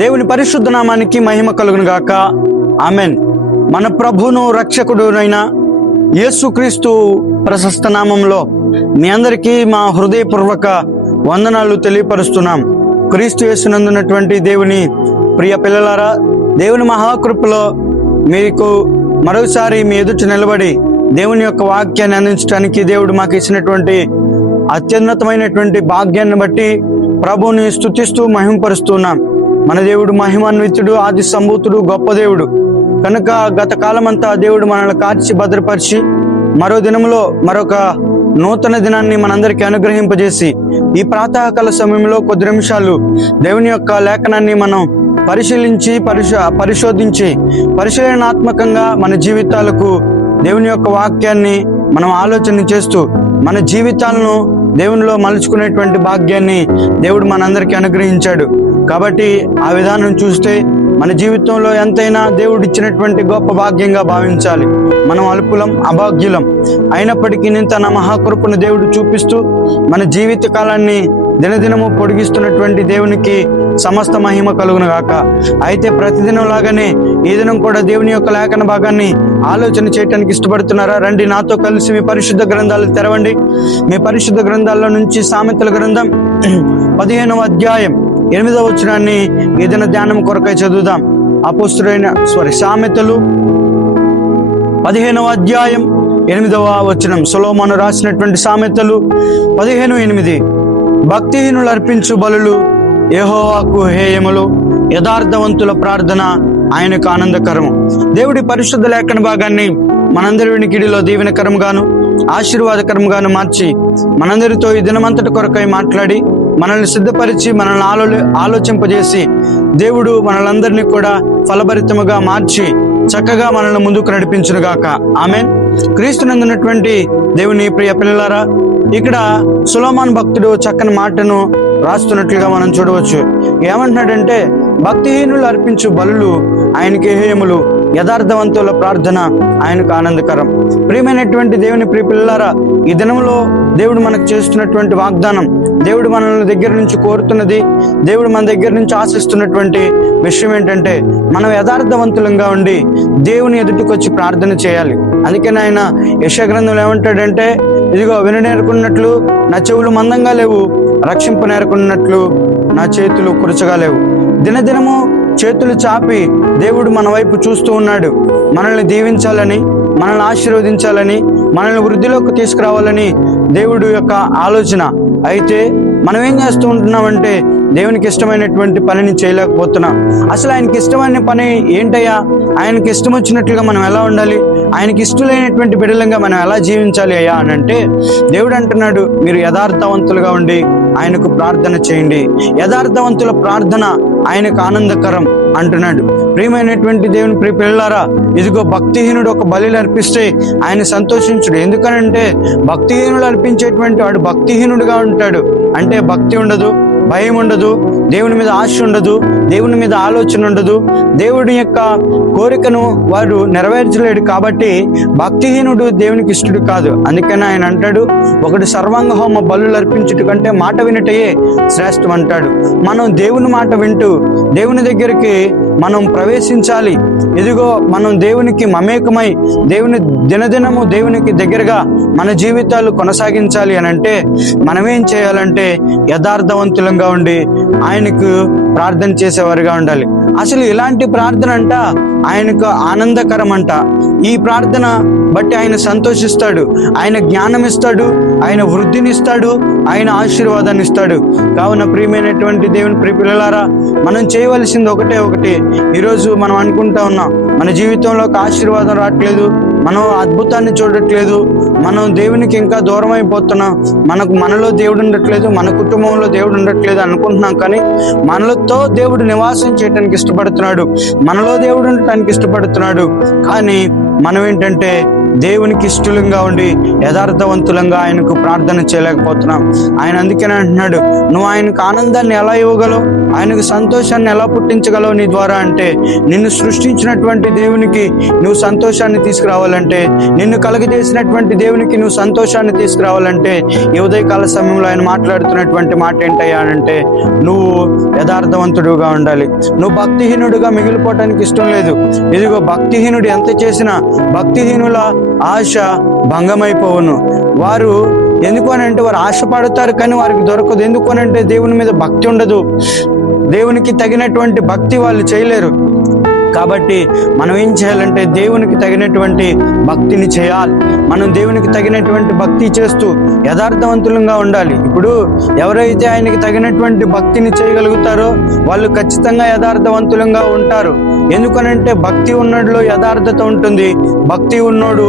దేవుని పరిశుద్ధ నామానికి మహిమ కలుగును గాక. ఆమెన్. మన ప్రభువును రక్షకుడునైన యేసుక్రీస్తు ప్రశస్త నామంలో మీ అందరికీ మా హృదయపూర్వక వందనాలు తెలియపరుస్తున్నాం. క్రీస్తు యేసునందున్నటువంటి దేవుని ప్రియ పిల్లలారా, దేవుని మహాకృపలో మీకు మరోసారి మీ ఎదుట నిలబడి దేవుని యొక్క వాక్యాన్ని అందించడానికి దేవుడు మాకు ఇచ్చినటువంటి అత్యున్నతమైనటువంటి భాగ్యాన్ని బట్టి ప్రభువుని స్తుతిస్తూ మహిమపరుస్తున్నాం. మన దేవుడు మహిమాన్వితుడు, ఆది సంభూతుడు, గొప్ప దేవుడు కనుక గత కాలమంతా దేవుడు మనల్ని కాచి భద్రపరిచి మరో దినంలో మరొక నూతన దినాన్ని మనందరికీ అనుగ్రహింపజేసి ఈ ప్రాతకాల సమయంలో కొద్ది నిమిషాలు దేవుని యొక్క లేఖనాన్ని మనం పరిశీలించి పరిశోధించి పరిశీలనాత్మకంగా మన జీవితాలకు దేవుని యొక్క వాక్యాన్ని మనం ఆలోచన చేస్తూ మన జీవితాలను దేవునిలో మలుచుకునేటువంటి భాగ్యాన్ని దేవుడు మనందరికీ అనుగ్రహించాడు. కాబట్టి ఆ విధానం చూస్తే మన జీవితంలో ఎంతైనా దేవుడు ఇచ్చినటువంటి గొప్ప భాగ్యంగా భావించాలి. మనం అల్పులం, అభాగ్యులం అయినప్పటికీ తన మహాకృపను దేవుడు చూపిస్తూ మన జీవిత కాలాన్ని దినదినము పొడిగిస్తున్నటువంటి దేవునికి సమస్త మహిమ కలుగును గాక. అయితే ప్రతిదినం లాగానే ఈ దినం కూడా దేవుని యొక్క లేఖన భాగాన్ని ఆలోచన చేయడానికి ఇష్టపడుతున్నారా? రండి, నాతో కలిసి మీ పరిశుద్ధ గ్రంథాలు తెరవండి. మీ పరిశుద్ధ గ్రంథాల్లో నుంచి సామెతల గ్రంథం 15వ అధ్యాయం 8వ వచనాన్ని ఈ దిన ధ్యానం కొరకై చదువుదాం. సామెతలు 15వ అధ్యాయం 8వ వచనం. సొలొమోను రాసినటువంటి సామెతలు 15:8. భక్తిహీనులు అర్పించు బలులు యెహోవాకు హేయములు, యథార్థవంతుల ప్రార్థన ఆయనకు ఆనందకరము. దేవుడి పరిశుద్ధ లేఖన భాగాన్ని మనందరి వినికిడిలో దీవెనకరంగాను ఆశీర్వాదకరంగాను మార్చి మనందరితో ఈ దినమంతటి కొరకై మాట్లాడి మనల్ని సిద్ధపరిచి మనల్ని ఆలోచింపజేసి దేవుడు మనలందరినీ కూడా ఫలభరితముగా మార్చి చక్కగా మనల్ని ముందుకు నడిపించునుగాక. ఆమెన్. క్రీస్తునందున్నటువంటి దేవుని ప్రియ పిల్లలారా, ఇక్కడ సొలొమోను భక్తుడు చక్కని మాటను రాస్తున్నట్లుగా మనం చూడవచ్చు. ఏమంటున్నాడంటే, భక్తిహీనులు అర్పించు బలులు ఆయనకి హేయములు, యథార్థవంతుల ప్రార్థన ఆయనకు ఆనందకరం. ప్రియమైనటువంటి దేవుని ప్రియ పిల్లలారా, ఈ దినంలో దేవుడు మనకు చేస్తున్నటువంటి వాగ్దానం, దేవుడు మనల్ని దగ్గర నుంచి కోరుతున్నది, దేవుడు మన దగ్గర నుంచి ఆశిస్తున్నటువంటి విషయం ఏంటంటే, మనం యథార్థవంతులంగా ఉండి దేవుని ఎదుటికి వచ్చి ప్రార్థన చేయాలి. అందుకని ఆయన యెషయా గ్రంథంలో ఏమంటాడంటే, ఇదిగో విననేరుకున్నట్లు నా చెవులు మందంగా లేవు, రక్షింపనేరుకున్నట్లు నా చేతులు కురచగా లేవు. దినదినము చేతులు చాపి దేవుడు మన వైపు చూస్తూ ఉన్నాడు. మనల్ని దీవించాలని, మనల్ని ఆశీర్వదించాలని, మనల్ని వృద్ధిలోకి తీసుకురావాలని దేవుడు యొక్క ఆలోచన. అయితే మనం ఏం చేస్తూ ఉంటున్నామంటే, దేవునికి ఇష్టమైనటువంటి పనిని చేయలేకపోతున్నాం. అసలు ఆయనకి ఇష్టమైన పని ఏంటయ్యా? ఆయనకి ఇష్టం వచ్చినట్లుగా మనం ఎలా ఉండాలి? ఆయనకి ఇష్టమైనటువంటి బిడ్డలంగా మనం ఎలా జీవించాలి అయ్యా అని అంటే, దేవుడు అంటున్నాడు, మీరు యథార్థవంతులుగా ఉండి ఆయనకు ప్రార్థన చేయండి. యథార్థవంతుల ప్రార్థన ఆయనకు ఆనందకరం అంటున్నాడు. ప్రియమైనటువంటి దేవుని ప్రియ పిల్లలారా, ఇదిగో భక్తిహీనుడు ఒక బలి అర్పిస్తే ఆయన సంతోషించుడు. ఎందుకనంటే, భక్తిహీనుడు అర్పించేటువంటి వాడు భక్తిహీనుడుగా ఉంటాడు. అంటే భక్తి ఉండదు, భయం ఉండదు, దేవుని మీద ఆశ ఉండదు, దేవుని మీద ఆలోచన ఉండదు, దేవుడి యొక్క కోరికను వాడు నెరవేర్చలేడు. కాబట్టి భక్తిహీనుడు దేవునికి ఇష్టడు కాదు. అందుకని ఆయన అంటాడు, ఒకటి సర్వాంగ హోమ బలులు అర్పించుట కంటే మాట వినటయే శ్రేష్టం అంటాడు. మనం దేవుని మాట వింటూ దేవుని దగ్గరికి మనం ప్రవేశించాలి. ఇదిగో మనం దేవునికి మమేకమై దేవుని దినదినము దేవునికి దగ్గరగా మన జీవితాలు కొనసాగించాలి అని అంటే, మనమేం చేయాలంటే యథార్థవంతులంగా ఉండి ఆయనకు ప్రార్థన చేసేవారుగా ఉండాలి. అసలు ఇలాంటి ప్రార్థన అంట ఆయనకు ఆనందకరం అంట. ఈ ప్రార్థన బట్టి ఆయన సంతోషిస్తాడు, ఆయన జ్ఞానం ఇస్తాడు, ఆయన వృద్ధిని ఇస్తాడు, ఆయన ఆశీర్వాదాన్ని ఇస్తాడు. కావున ప్రియమైనటువంటి దేవుని ప్రియ పిల్లలారా, మనం చేయవలసింది ఒకటి. ఈరోజు మనం అనుకుంటా ఉన్నాం, మన జీవితంలో ఒక ఆశీర్వాదం రావట్లేదు, మనం అద్భుతాన్ని చూడట్లేదు, మనం దేవునికి ఇంకా దూరం అయిపోతున్నాం, మనలో దేవుడు ఉండట్లేదు, మన కుటుంబంలో దేవుడు ఉండట్లేదు అనుకుంటున్నాం. కానీ మనలతో దేవుడు నివాసం చేయడానికి ఇష్టపడుతున్నాడు, మనలో దేవుడు ఉండటానికి ఇష్టపడుతున్నాడు. కానీ మనం ఏంటంటే దేవునికి ఇష్టలుగా ఉండి యథార్థవంతులంగా ఆయనకు ప్రార్థన చేయలేకపోతున్నాం. ఆయన అందుకనే అంటున్నాడు, నువ్వు ఆయనకు ఆనందాన్ని ఎలా ఇవ్వగలవు, ఆయనకు సంతోషాన్ని ఎలా పుట్టించగలవు నీ ద్వారా అంటే, నిన్ను సృష్టించినటువంటి దేవునికి నువ్వు సంతోషాన్ని తీసుకురావాలంటే, నిన్ను కలుగజేసినటువంటి దేవునికి నువ్వు సంతోషాన్ని తీసుకురావాలంటే, ఈ ఉదయకాల సమయంలో ఆయన మాట్లాడుతున్నటువంటి మాట ఏంటయ్యా అంటే, నువ్వు యథార్థవంతుడుగా ఉండాలి. నువ్వు భక్తిహీనుడుగా మిగిలిపోవటానికి ఇష్టం లేదు. ఇదిగో భక్తిహీనుడు ఎంత చేసినా భక్తిహీనుల ఆశ భంగమైపోవును. వారు ఎందుకు అని అంటే, వారు ఆశపడతారు కానీ వారికి దొరకదు. ఎందుకు అని అంటే, దేవుని మీద భక్తి ఉండదు. దేవునికి తగినటువంటి భక్తి వాళ్ళు చేయలేరు. కాబట్టి మనం ఏం చేయాలంటే, దేవునికి తగినటువంటి భక్తిని చేయాలి. మనం దేవునికి తగినటువంటి భక్తి చేస్తూ యథార్థవంతులంగా ఉండాలి. ఇప్పుడు ఎవరైతే ఆయనకి తగినటువంటి భక్తిని చేయగలుగుతారో వాళ్ళు ఖచ్చితంగా యథార్థవంతులంగా ఉంటారు. ఎందుకనంటే భక్తి ఉన్నోడిలో యథార్థత ఉంటుంది. భక్తి ఉన్నోడు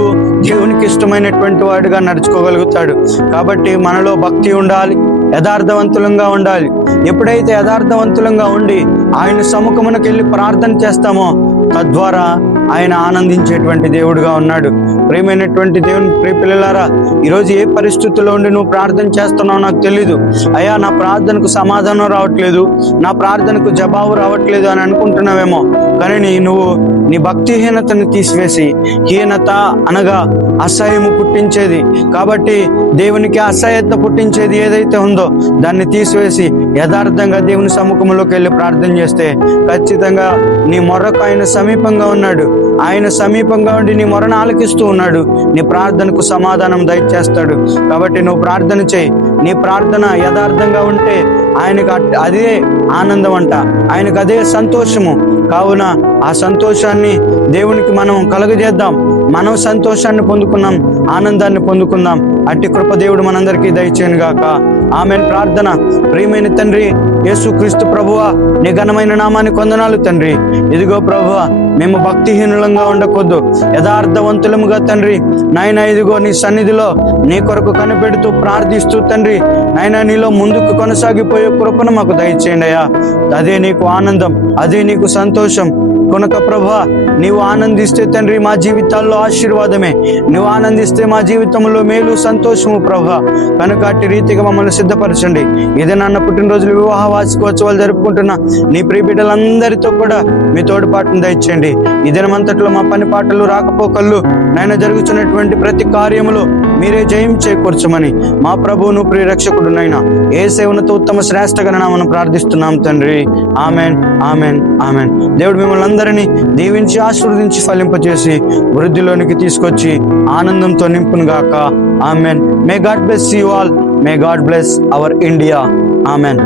దేవునికి ఇష్టమైనటువంటి వాడుగా నడుచుకోగలుగుతాడు. కాబట్టి మనలో భక్తి ఉండాలి, యథార్థవంతులంగా ఉండాలి. ఎప్పుడైతే యథార్థవంతులంగా ఉండి ఆయన సముఖమునకు వెళ్ళి ప్రార్థన చేస్తామో తద్వారా ఆయన ఆనందించేటువంటి దేవుడుగా ఉన్నాడు. ప్రియమైనటువంటి దేవుని ప్రియ పిల్లలారా, ఈరోజు ఏ పరిస్థితుల్లో ఉండి నువ్వు ప్రార్థన చేస్తున్నావు నాకు తెలీదు. అయ్యా నా ప్రార్థనకు సమాధానం రావట్లేదు, నా ప్రార్థనకు జవాబు రావట్లేదు అని అనుకుంటున్నావేమో. కానీ నువ్వు నీ భక్తిహీనతను తీసివేసి, హీనత అనగా అసహ్యము పుట్టించేది కాబట్టి దేవునికి అసహ్యత పుట్టించేది ఏదైతే ఉందో దాన్ని తీసివేసి యథార్థంగా దేవుని సముఖంలోకి వెళ్ళి ప్రార్థన చేస్తే ఖచ్చితంగా నీ మొర్రకు ఆయన సమీపంగా ఉన్నాడు. ఆయన సమీపంగా ఉండి నీ మొరను ఆలకిస్తూ ఉన్నాడు. నీ ప్రార్థనకు సమాధానం దయచేస్తాడు. కాబట్టి నువ్వు ప్రార్థన చేయి. నీ ప్రార్థన యథార్థంగా ఉంటే ఆయనకు అదే ఆనందం అంట, ఆయనకు అదే సంతోషము. కావున ఆ సంతోషాన్ని దేవునికి మనం కలుగజేద్దాం. మనం సంతోషాన్ని పొందుకున్నాం, ఆనందాన్ని పొందుకుందాం. అట్టి కృప దేవుడు మనందరికీ దయచేయను గాక. ఆమెన్. ప్రార్థన. ప్రియమైన తండ్రి యేసుక్రీస్తు ప్రభువా, నీ ఘనమైన నామానికి వందనాలు తండ్రి. ఇదిగో ప్రభువా, మేము భక్తిహీనులంగా ఉండకూడదు, యథార్థవంతులముగా తండ్రి నాయన ఇదిగో నీ సన్నిధిలో నీ కొరకు కనిపెడుతూ ప్రార్థిస్తూ తండ్రి నాయన నీలో ముందుకు కొనసాగిపోయే కృపను మాకు దయచేయండి అయ్యా. అదే నీకు ఆనందం, అదే నీకు సంతోషం కనుక ప్రభువా, నీవు ఆనందిస్తే తండ్రి మా జీవితాల్లో ఆశీర్వాదమే, నువ్వు ఆనందిస్తే మా జీవితంలో మేలు సంతోషము ప్రభువా. కనుక అట్టి రీతిగా మమ్మల్ని సిద్ధపరచండి. ఇదే నాన్న పుట్టినరోజులు, వివాహ వార్షికోత్సవాలు జరుపుకుంటున్న నీ ప్రియ బిడ్డలందరితో కూడా మీ తోడుపాటును దయచేయండి. ఈ దినమంతట్లో మా పని పాటలు రాకపోకళ్ళు నాయన జరుగుతున్నటువంటి ప్రతి కార్యములు మీరే జయం చేకూర్చమని మా ప్రభువును ప్రియ రక్షకుడు నైనా యేసే ఉన్నత ఉత్తమ శ్రేష్టగా నామమున ప్రార్థిస్తున్నాం తండ్రి. Amen, amen, amen. దేవుడు మిమ్మల్ని అందరినీ దీవించి ఆశీర్వదించి ఫలింపచేసి వృద్ధిలోనికి తీసుకొచ్చి ఆనందంతో నింపును గాక. Amen. May God bless you all. May God bless our India. Amen.